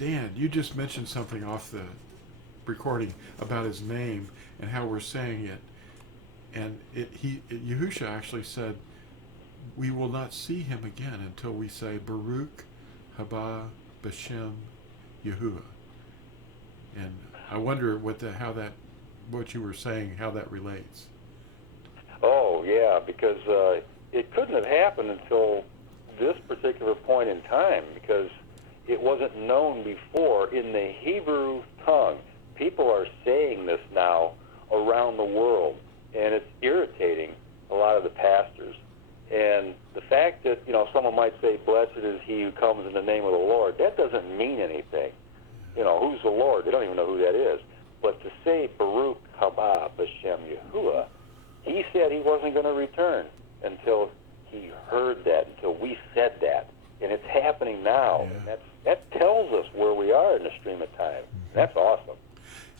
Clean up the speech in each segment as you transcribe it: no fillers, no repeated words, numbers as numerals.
Dan, you just mentioned something off the recording about his name and how we're saying it. And Yahusha actually said, we will not see him again until we say Baruk Haba Bashem Yahuah. And I wonder what you were saying, how that relates. Oh, yeah, because it couldn't have happened until this particular point in time, because it wasn't known before in the Hebrew tongue. People are saying this now around the world, and it's irritating a lot of the pastors. And the fact that, someone might say, blessed is he who comes in the name of the Lord, that doesn't mean anything. Who's the Lord? They don't even know who that is. But to say Baruk Haba Bashem Yahuah, he said he wasn't going to return until he heard that, until we said that. And it's happening now. Yeah. And that tells us where we are in the stream of time. That's awesome.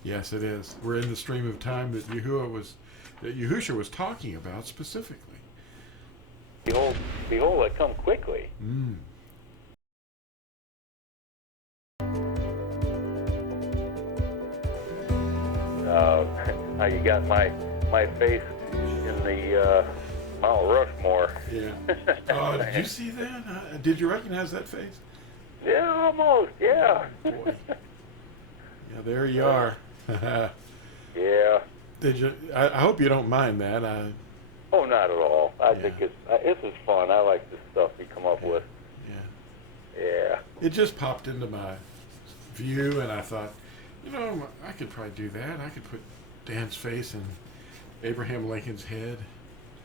Yes, it is. We're in the stream of time that Yahusha was talking about specifically. Behold, I come quickly. Mm. How you got my face in the Mount Rushmore. Yeah. Oh, did you see that? Did you recognize that face? Yeah, almost. Yeah. Boy. Yeah, there you are. Yeah. Did you? I hope you don't mind that. Oh, not at all. I think this is fun. I like this stuff we come up with. Yeah. Yeah. It just popped into my view, and I thought, I could probably do that. I could put Dan's face in Abraham Lincoln's head.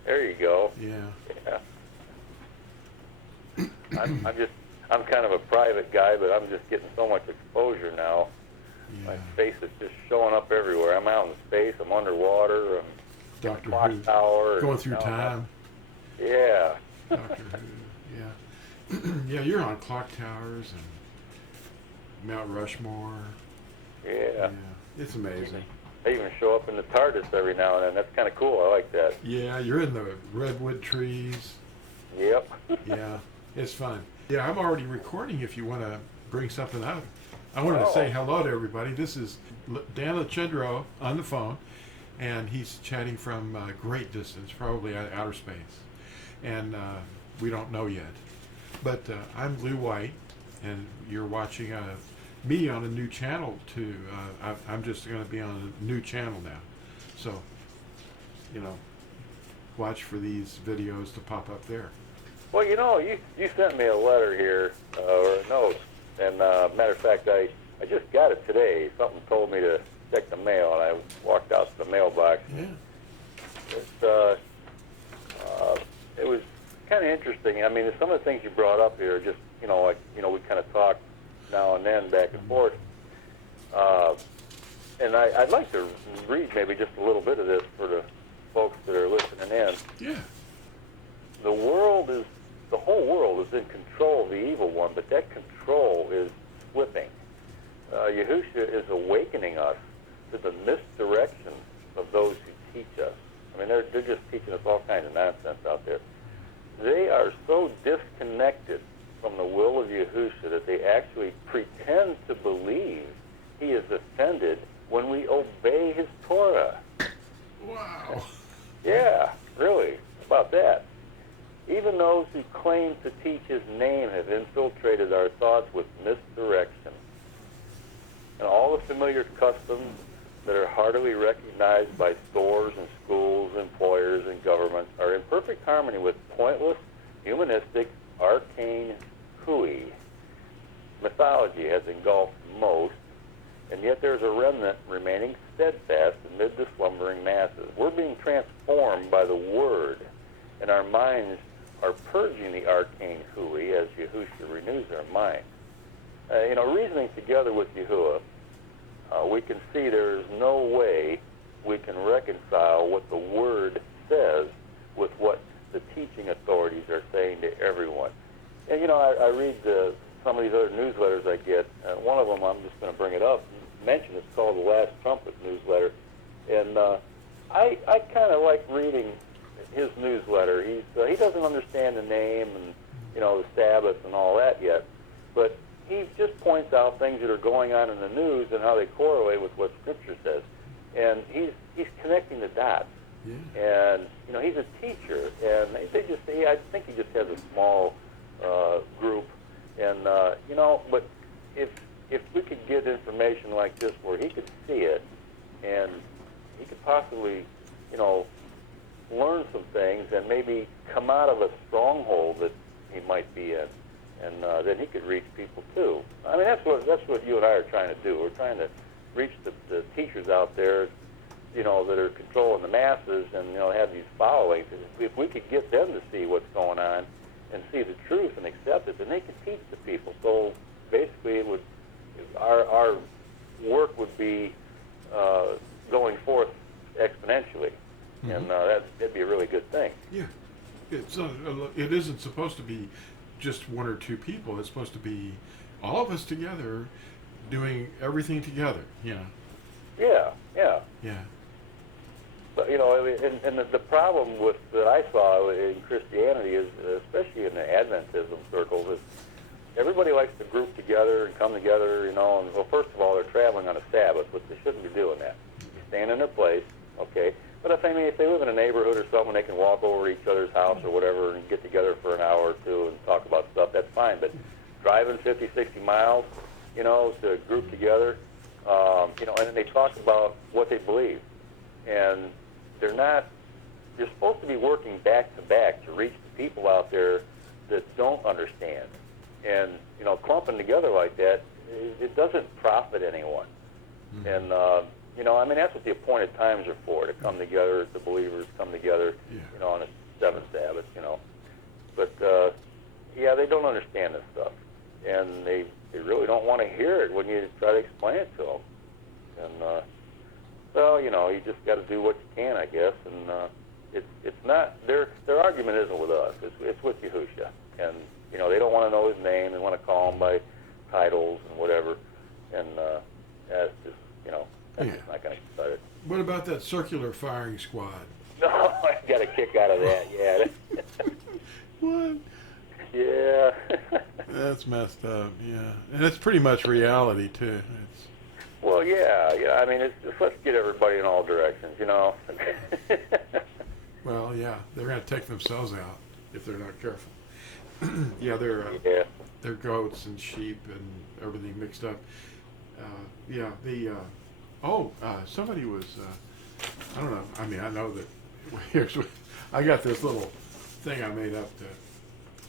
There you go. Yeah. Yeah. I'm kind of a private guy, but I'm just getting so much exposure now. Yeah. My face is just showing up everywhere. I'm out in space. I'm underwater. I'm Doctor clock Who. tower. Going through time. Yeah. Doctor Who. Yeah. Yeah, you're on clock towers and Mount Rushmore. Yeah. It's amazing. I even show up in the TARDIS every now and then. That's kind of cool. I like that. Yeah, you're in the redwood trees. Yep. Yeah, it's fun. Yeah, I'm already recording if you want to bring something up. I wanted to say hello to everybody. This is Dan Lachendro on the phone, and he's chatting from great distance, probably outer space. And we don't know yet. But I'm Blue White, and you're watching me on a new channel, too. I'm just going to be on a new channel now. So, watch for these videos to pop up there. Well, you sent me a letter here, or a note, and matter of fact, I just got it today. Something told me to check the mail, and I walked out to the mailbox. Yeah. It was kind of interesting. I mean, some of the things you brought up here, just, we kind of talk now and then back and forth. And I'd like to read maybe just a little bit of this for the folks that are listening in. Yeah. The whole world is in control of the evil one, but that control is slipping. Yahusha is awakening us to the misdirection of those who teach us. I mean, they're just teaching us all kinds of nonsense out there. They are so disconnected from the will of Yahusha that they actually pretend to believe he is offended when we obey his Torah. Wow. Yeah, really. How about that? Even those who claim to teach his name have infiltrated our thoughts with misdirection. And all the familiar customs that are heartily recognized by stores and schools, employers and governments are in perfect harmony with pointless, humanistic, arcane hooey. Mythology has engulfed most, and yet there's a remnant remaining steadfast amid the slumbering masses. We're being transformed by the Word, and our minds are purging the arcane hooey as Yahusha renews our mind. Reasoning together with Yahuwah, we can see there is no way we can reconcile what the Word says with what the teaching authorities are saying to everyone. And, I read some of these other newsletters I get. One of them, I'm just going to bring it up, mention it's called The Last Trumpet newsletter. And I kind of like reading his newsletter. He doesn't understand the name and, the Sabbath and all that yet. But he just points out things that are going on in the news and how they correlate with what Scripture says, and he's connecting the dots. Yeah. And he's a teacher, and I think he just has a small group, and but if we could get information like this where he could see it, and he could possibly learn some things and maybe come out of a stronghold that he might be in, and then he could reach people too. I mean, that's what you and I are trying to do. We're trying to reach the teachers out there, that are controlling the masses and have these followings. If we could get them to see what's going on and see the truth and accept it, then they could teach the people. So basically, our work would be going forth exponentially, and that'd be a really good thing. Yeah, it isn't supposed to be just one or two people. It's supposed to be all of us together, doing everything together. Yeah. Yeah. But and the problem that I saw in Christianity is, especially in the Adventism circles, is everybody likes to group together and come together. And well, first of all, they're traveling on a Sabbath, but they shouldn't be doing that. Staying in their place, okay. But if they live in a neighborhood or something, they can walk over to each other's house or whatever and get together for an hour or two and talk about stuff. That's fine. But driving 50, 60 miles, to group together, and then they talk about what they believe, and you're supposed to be working back to back to reach the people out there that don't understand. And, clumping together like that, it doesn't profit anyone. Mm-hmm. And, that's what the appointed times are for, to come together, the believers come together, on a seventh Sabbath, But, they don't understand this stuff. And they really don't want to hear it when you try to explain it to them. And, you just got to do what you can, I guess. And it's not their argument isn't with us. It's with Yahusha. And they don't want to know his name. They want to call him by titles and whatever. And that's just that's just not going to get started. What about that circular firing squad? No, I got a kick out of that. Yeah. What? Yeah. That's messed up. Yeah, and it's pretty much reality too. Well, yeah. I mean, let's get everybody in all directions, Well, yeah, they're going to take themselves out if they're not careful. They're goats and sheep and everything mixed up. Somebody was. I don't know. I mean, I know that. I got this little thing I made up to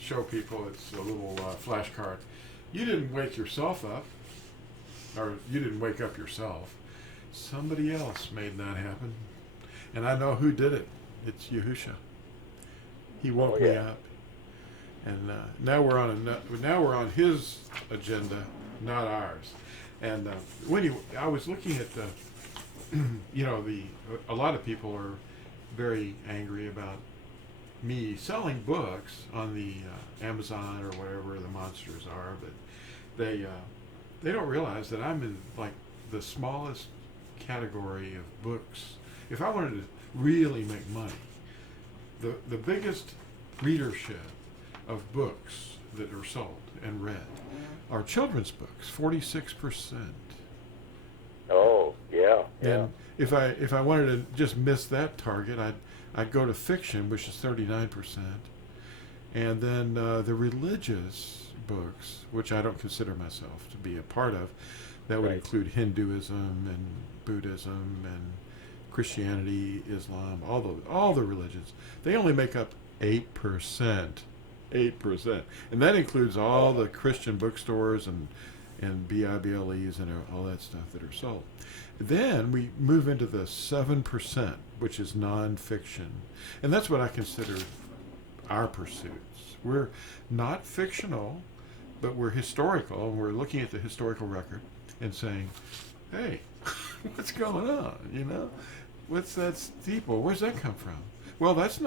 show people. It's a little flashcard. You didn't wake yourself up. Or you didn't wake up yourself. Somebody else made that happen. And I know who did it. It's Yahusha. He woke me up. And now we're on his agenda, not ours. And I was looking at a lot of people are very angry about me selling books on the Amazon or whatever the monsters are, but they don't realize that I'm in like the smallest category of books. If I wanted to really make money, the biggest readership of books that are sold and read are children's books, 46%. Oh, yeah. And if I wanted to just miss that target, I'd go to fiction, which is 39%, and then the religious books, which I don't consider myself to be a part of, that would include Hinduism and Buddhism and Christianity, Islam, all the religions. They only make up 8%. 8%. And that includes all the Christian bookstores and BIBLEs and all that stuff that are sold. Then we move into the 7%, which is nonfiction. And that's what I consider our pursuits. We're not fictional, but we're historical, and we're looking at the historical record and saying, hey, what's going on, What's that steeple? Where's that come from? Well, that's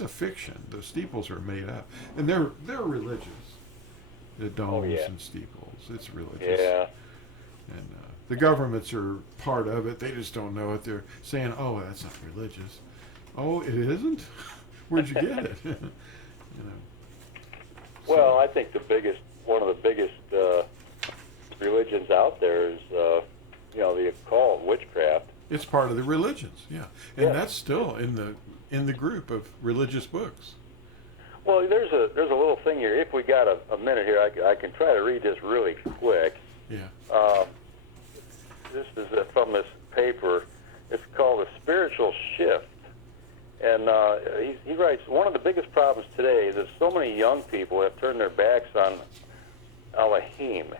a fiction. The steeples are made up. And they're religious. The domes and steeples. It's religious. Yeah. And the governments are part of it. They just don't know it. They're saying, oh, that's not religious. Oh, it isn't? Where'd you get it? Well, I think one of the biggest religions out there is, the occult, witchcraft. It's part of the religions, yeah, and Yeah. that's still in the group of religious books. Well, there's a little thing here. If we got a minute here, I can try to read this really quick. Yeah. This is from this paper. It's called A Spiritual Shift. And he writes, one of the biggest problems today is that so many young people have turned their backs on Elohim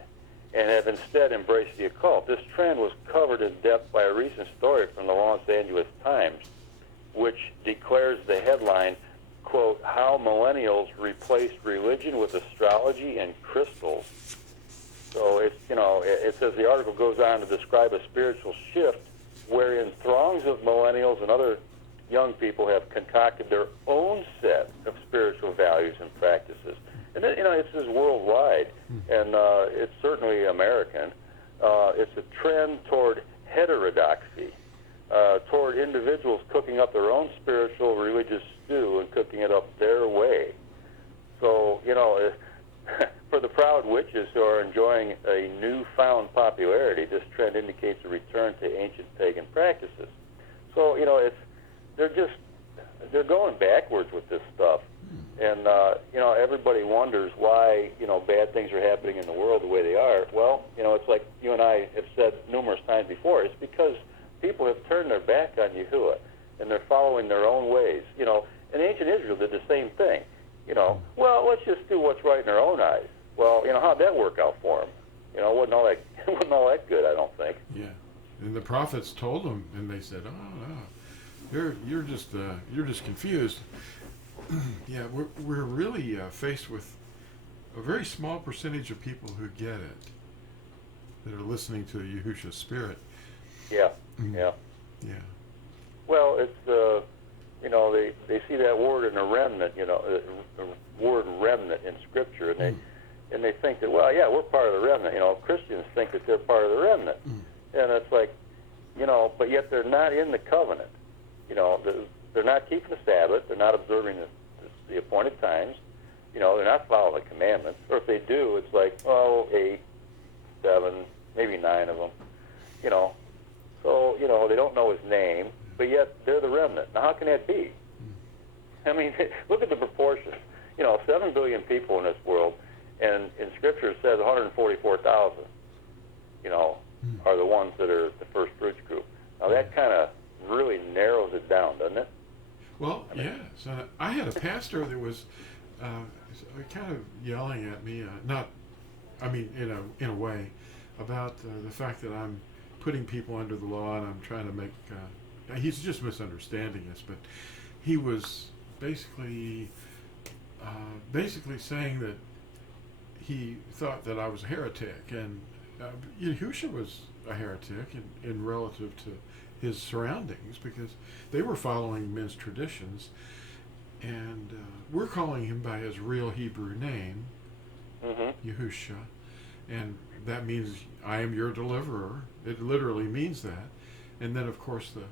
and have instead embraced the occult. This trend was covered in depth by a recent story from the Los Angeles Times, which declares the headline, quote, how millennials replaced religion with astrology and crystals. So it says the article goes on to describe a spiritual shift wherein throngs of millennials and other young people have concocted their own set of spiritual values and practices. And this is worldwide, and it's certainly American. It's a trend toward heterodoxy, toward individuals cooking up their own spiritual religious stew and cooking it up their way. So, for the proud witches who are enjoying a newfound popularity, this trend indicates a return to ancient pagan practices. So, they're going backwards with this stuff. And, everybody wonders why, bad things are happening in the world the way they are. Well, it's like you and I have said numerous times before. It's because people have turned their back on Yahuah, and they're following their own ways. And ancient Israel did the same thing. Well, let's just do what's right in our own eyes. Well, how'd that work out for them? It wasn't all that good, I don't think. Yeah, and the prophets told them, and they said, "Oh no, you're just confused." Yeah, we're really faced with a very small percentage of people who get it, that are listening to the Yahusha spirit. Yeah, yeah. Well, it's they see that word in a remnant, the word remnant in Scripture, and they think that, well, yeah, we're part of the remnant. Christians think that they're part of the remnant, and it's like, but yet they're not in the covenant. They're not keeping the Sabbath. They're not observing the appointed times. They're not following the commandments. Or if they do, it's like, 8, 7, maybe 9 of them. So, they don't know his name, but yet they're the remnant. Now, how can that be? I mean, look at the proportions. 7 billion people in this world, and in Scripture it says 144,000, are the ones that are the first fruits group. Now, that kind of really narrows it down, doesn't it? Well, yes. I had a pastor that was kind of yelling at me, in a way, about the fact that I'm putting people under the law and I'm trying to make. He's just misunderstanding us, but he was basically saying that he thought that I was a heretic, and Yahusha was a heretic in relative to his surroundings, because they were following men's traditions, and we're calling him by his real Hebrew name, Yahusha, and that means I am your deliverer. It literally means that. And then, of course, the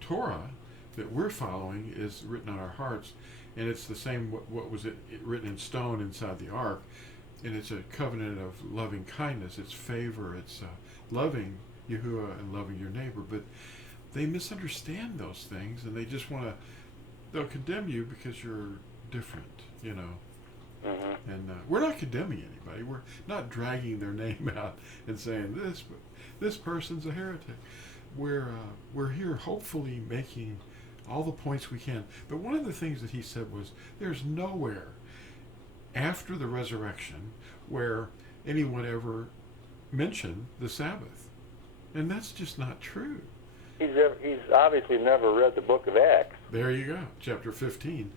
Torah that we're following is written on our hearts, and it's the same what was it written in stone inside the ark, and it's a covenant of loving kindness. It's favor. It's loving Yahuwah and loving your neighbor. But they misunderstand those things, and they just they'll condemn you because you're different, And we're not condemning anybody. We're not dragging their name out and saying this person's a heretic. We're here hopefully making all the points we can. But one of the things that he said was, there's nowhere after the resurrection where anyone ever mentioned the Sabbath. And that's just not true. He's obviously never read the book of Acts. There you go, chapter 15.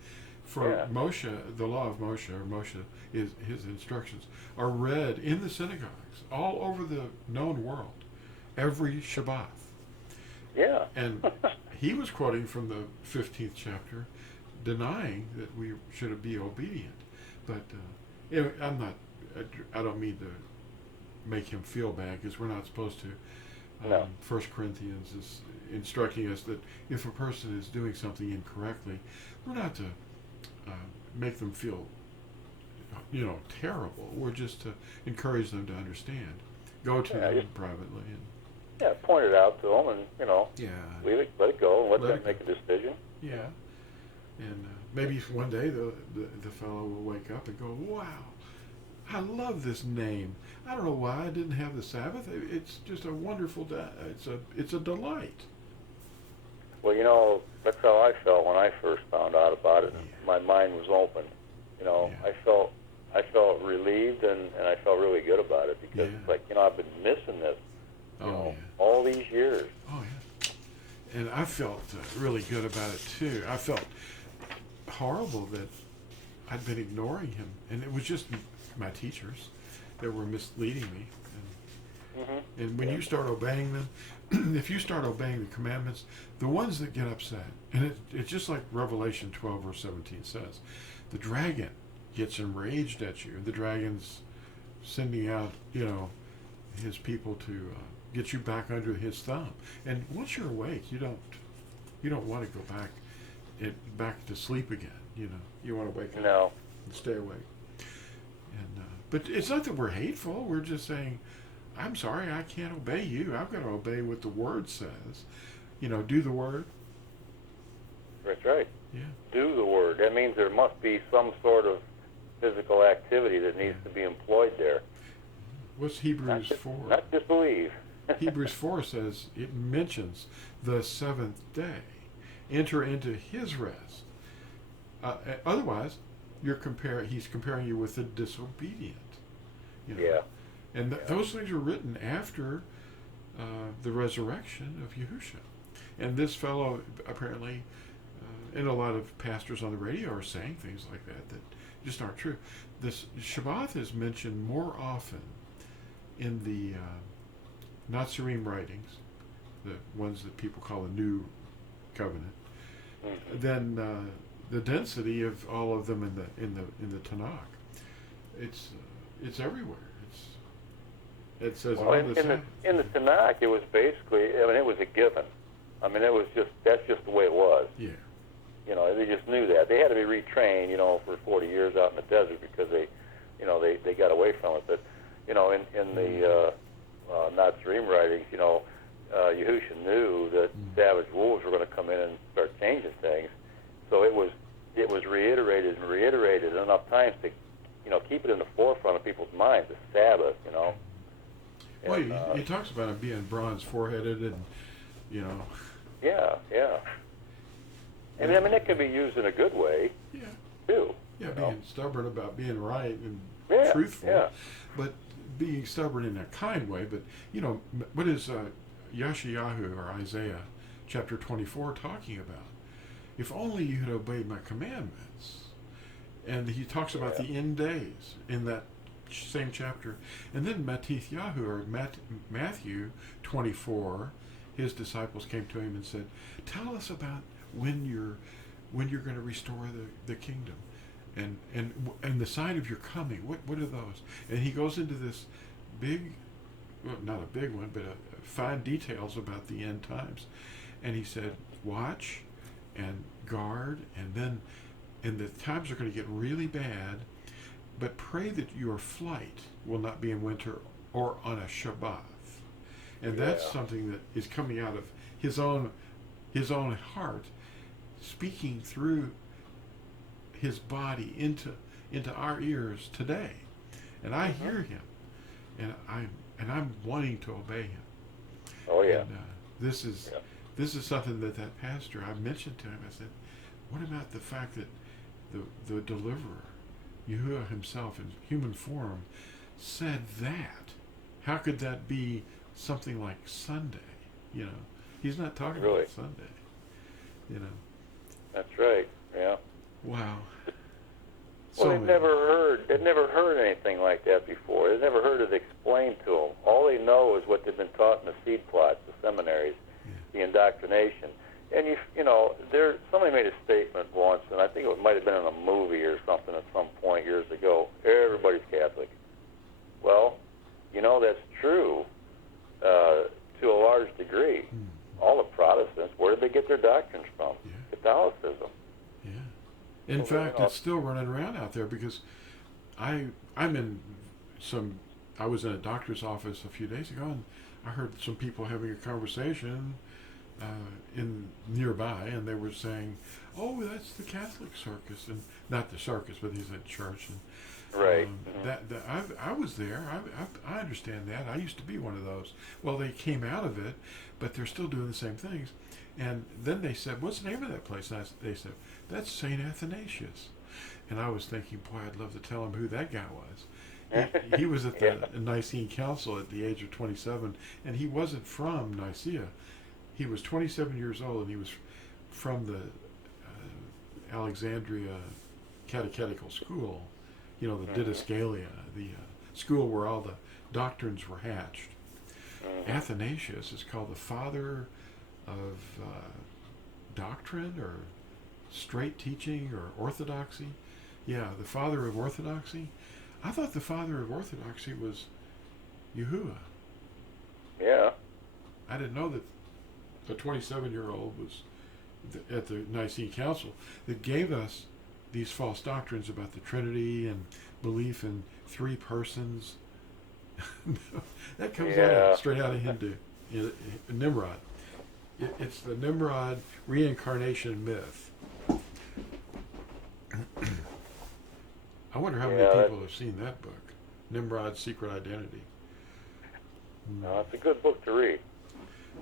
For Moshe, the law of Moshe, or Moshe, his instructions, are read in the synagogues all over the known world every Shabbat. Yeah. And he was quoting from the 15th chapter, denying that we should be obedient. But I don't mean to make him feel bad, because we're not supposed to. No. 1 Corinthians is instructing us that if a person is doing something incorrectly, we're not to make them feel, terrible. We're just to encourage them to understand. Go to them privately. And, point it out to them, and yeah. let it go, and let them make a decision. Yeah. And maybe one day the fellow will wake up and go, wow, I love this name. I don't know why I didn't have the Sabbath. It's just a wonderful day. It's a delight. Well, that's how I felt when I first found out about it. And my mind was open. I felt relieved, and I felt really good about it, because it's like, I've been missing this all these years. Oh, yeah. And I felt really good about it, too. I felt horrible that I'd been ignoring him. And it was just my teachers that were misleading me. And when you start obeying them, if you start obeying the commandments, the ones that get upset, and it's just like Revelation 12 verse 17 says, the dragon gets enraged at you. The dragon's sending out, his people to get you back under his thumb. And once you're awake, you don't want to go back to sleep again. You want to wake up and stay awake. And but it's not that we're hateful. We're just saying, I'm sorry, I can't obey you. I've got to obey what the Word says. Do the Word. That's right. Yeah. Do the Word. That means there must be some sort of physical activity that needs to be employed there. What's Hebrews 4? Not just believe. Hebrews 4 says, it mentions the seventh day. Enter into his rest. Otherwise, he's comparing you with the disobedient. Yeah. And those things are written after the resurrection of Yahusha. And this fellow apparently, and a lot of pastors on the radio are saying things like that just aren't true. This Shabbat is mentioned more often in the Natsarim writings, the ones that people call the New Covenant, than the density of all of them in the Tanakh. It's everywhere. It says all the same. In the Tanakh, it was basically, it was a given. That's just the way it was. Yeah. They just knew that. They had to be retrained, for 40 years out in the desert, because they got away from it. But, in the Natsarim writings, Yahusha knew that savage wolves were going to come in and start changing things. So it was reiterated and reiterated enough times to, keep it in the forefront of people's minds, the Sabbath, Well, he talks about him being bronze foreheaded and, Yeah. And it can be used in a good way, too. Yeah, being stubborn about being right and truthful. Yeah. But being stubborn in a kind way. But, what is Yeshayahu or Isaiah chapter 24 talking about? If only you had obeyed my commandments. And he talks about the end days in that same chapter. And then Matthew 24, his disciples came to him and said, tell us about when you're going to restore the kingdom and the sign of your coming. What are those? And he goes into this big, well, not a big one, but fine details about the end times. And he said, watch and guard, and the times are going to get really bad, but pray that your flight will not be in winter or on a Shabbat. And that's something that is coming out of his own heart, speaking through his body into our ears today. And I hear him, and I'm wanting to obey him. Oh yeah. And, this is something that pastor, I mentioned to him. I said, what about the fact that the deliverer, Yahuwah himself in human form, said that? How could that be something like Sunday? He's not talking about Sunday. That's right. Yeah. Wow. Well, they've never heard anything like that before. They've never heard it explained to them. All they know is what they've been taught in the seed plots, the seminaries, the indoctrination. And somebody made a statement once, and I think it might have been in a movie or something at some point years ago. Everybody's Catholic. Well, that's true to a large degree. All the Protestants, where did they get their doctrines from? Catholicism. Yeah. In fact, it's still running around out there, because I'm in some. I was in a doctor's office a few days ago, and I heard some people having a conversation in nearby, and they were saying, "Oh, that's the Catholic circus," and not the circus, but he's at church. And Right. I was there. I understand that. I used to be one of those. Well, they came out of it, but they're still doing the same things. And then they said, "What's the name of that place?" And they said, "That's Saint Athanasius." And I was thinking, boy, I'd love to tell him who that guy was. He was at the Nicene Council at the age of 27, and he wasn't from Nicaea. He was 27 years old, and he was from the Alexandria Catechetical School, you know, the Didascalia, the school where all the doctrines were hatched. Athanasius is called the father of doctrine or straight teaching or orthodoxy. Yeah, the father of orthodoxy. I thought the father of orthodoxy was Yahuah. Yeah. I didn't know that a 27-year-old was at the Nicene Council that gave us these false doctrines about the Trinity and belief in three persons. That comes straight out of Hindu. Nimrod. It's the Nimrod reincarnation myth. I wonder how many people have seen that book, Nimrod's Secret Identity. It's a good book to read.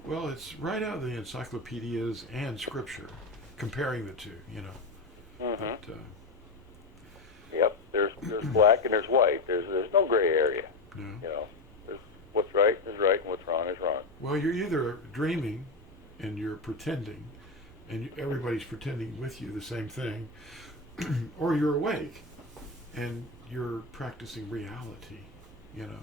Well, it's right out of the encyclopedias and scripture, comparing the two, you know. But, yep, there's black and there's white. There's no gray area. no. You know, there's what's right is right and what's wrong is wrong. Well, you're either dreaming and you're pretending, and everybody's pretending with you the same thing, or you're awake and you're practicing reality, you know.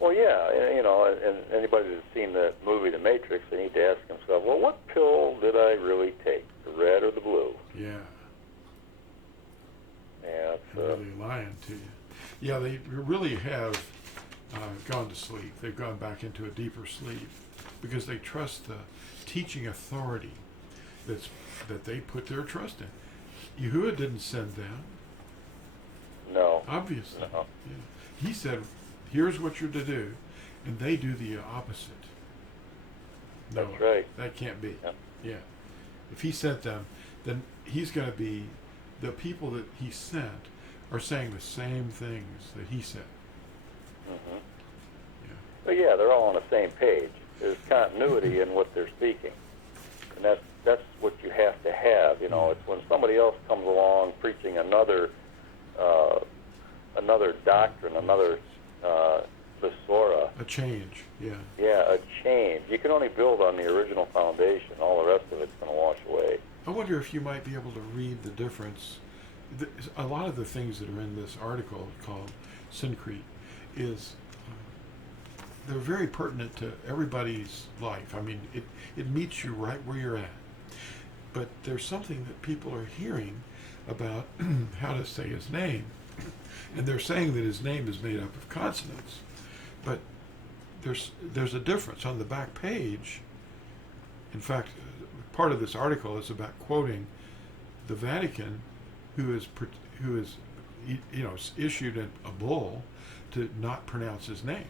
Well, yeah, you know, and anybody that's seen the movie The Matrix, they need to ask themselves, well, what pill did I really take, the red or the blue? Yeah. Yeah, They're really lying to you. Yeah, they really have gone to sleep. They've gone back into a deeper sleep because they trust the teaching authority that they put their trust in. Yahuah didn't send them. No. Obviously. No. Yeah. He said, here's what you're to do, and they do the opposite. No, That's right. That can't be. Yeah. Yeah. If he sent them, then he's going to be, the people that he sent are saying the same things that he said. Mm-hmm. Yeah. But yeah, they're all on the same page. There's continuity in what they're speaking. And that's what you have to have. You know, it's when somebody else comes along preaching another doctrine, another Besorah. A change, yeah. Yeah, a change. You can only build on the original foundation. All the rest of it's going to wash away. I wonder if you might be able to read the difference. A lot of the things that are in this article called Sincrete is they're very pertinent to everybody's life. I mean, it meets you right where you're at. But there's something that people are hearing about how to say his name. And they're saying that his name is made up of consonants. But there's a difference. On the back page, in fact, part of this article is about quoting the Vatican, who is issued a bull to not pronounce his name.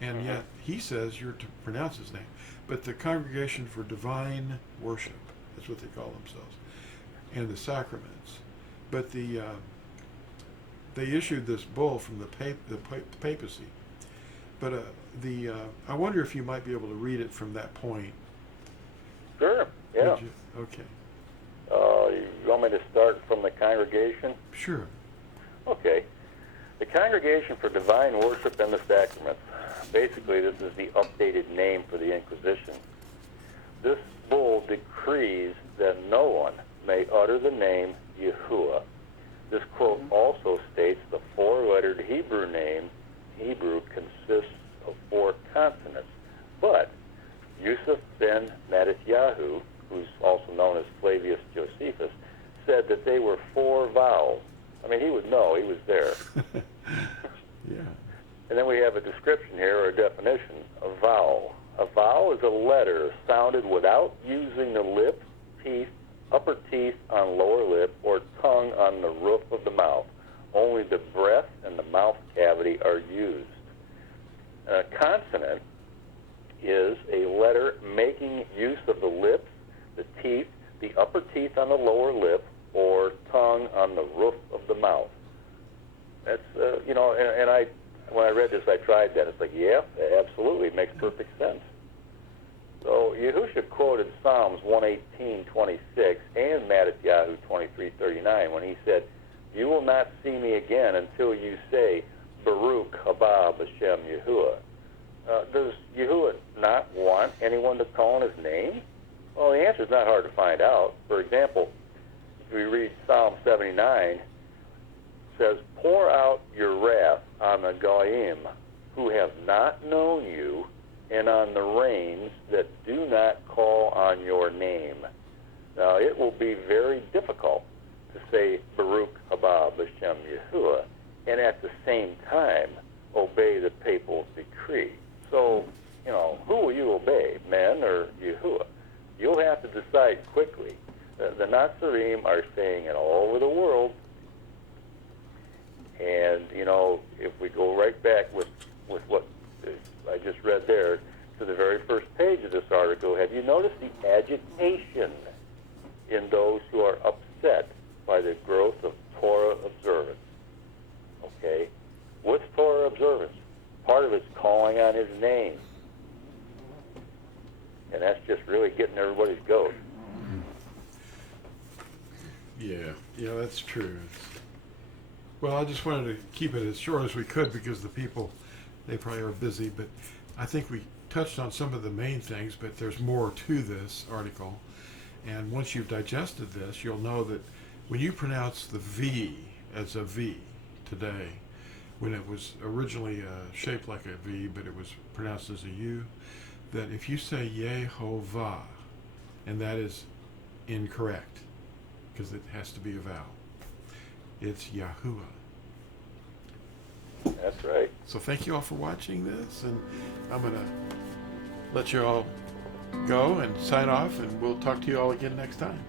And yet he says you're to pronounce his name. But the Congregation for Divine Worship, that's what they call themselves, and the sacraments. But they issued this bull from the papacy. But I wonder if you might be able to read it from that point. Sure, yeah. Okay. You want me to start from the congregation? Sure. Okay. The Congregation for Divine Worship and the Sacraments. Basically, this is the updated name for the Inquisition. This bull decrees that no one may utter the name Yahuah. This quote also states the four-lettered Hebrew name. Hebrew consists of four consonants. But Yusuf ben Mattatyahu, who's also known as Flavius Josephus, said that they were four vowels. I mean, he would know. He was there. Yeah. And then we have a description here, or a definition of vowel. A vowel is a letter sounded without using the lip, teeth, upper teeth on lower lip, or tongue on the roof of the mouth. Only the breath and the mouth cavity are used. A consonant is a letter making use of the lips, the teeth, the upper teeth on the lower lip, or tongue on the roof of the mouth. That's, and I, when I read this, I tried that. It's like, yeah, absolutely, it makes perfect sense. So Yahusha quoted Psalms 118:26 and Matthew 23:39 when he said, "You will not see me again until you say, Baruk Haba Bashem Yahuah." Does Yahuwah not want anyone to call on his name? Well, the answer is not hard to find out. For example, if we read Psalm 79, it says, "Pour out your wrath on the Goyim who have not known you, and on the reigns that do not call on your name." Now, it will be very difficult to say Baruk Haba Bashem Yahuah and at the same time obey the papal decree. So, who will you obey, men or Yahuwah? You'll have to decide quickly. The Natsarim are saying it all over the world. And, if we go right back with what I just read there to the very first page of this article, have you noticed the agitation in those who are upset by the growth of Torah observance? Okay? What's Torah observance? Part of it's calling on his name. And that's just really getting everybody's goat. Yeah, that's true. Well, I just wanted to keep it as short as we could because the people, they probably are busy, but I think we touched on some of the main things, but there's more to this article. And once you've digested this, you'll know that when you pronounce the V as a V today, when it was originally shaped like a V, but it was pronounced as a U, that if you say Yehovah, and that is incorrect, because it has to be a vowel, it's Yahuwah. That's right. So thank you all for watching this, and I'm going to let you all go and sign off, and we'll talk to you all again next time.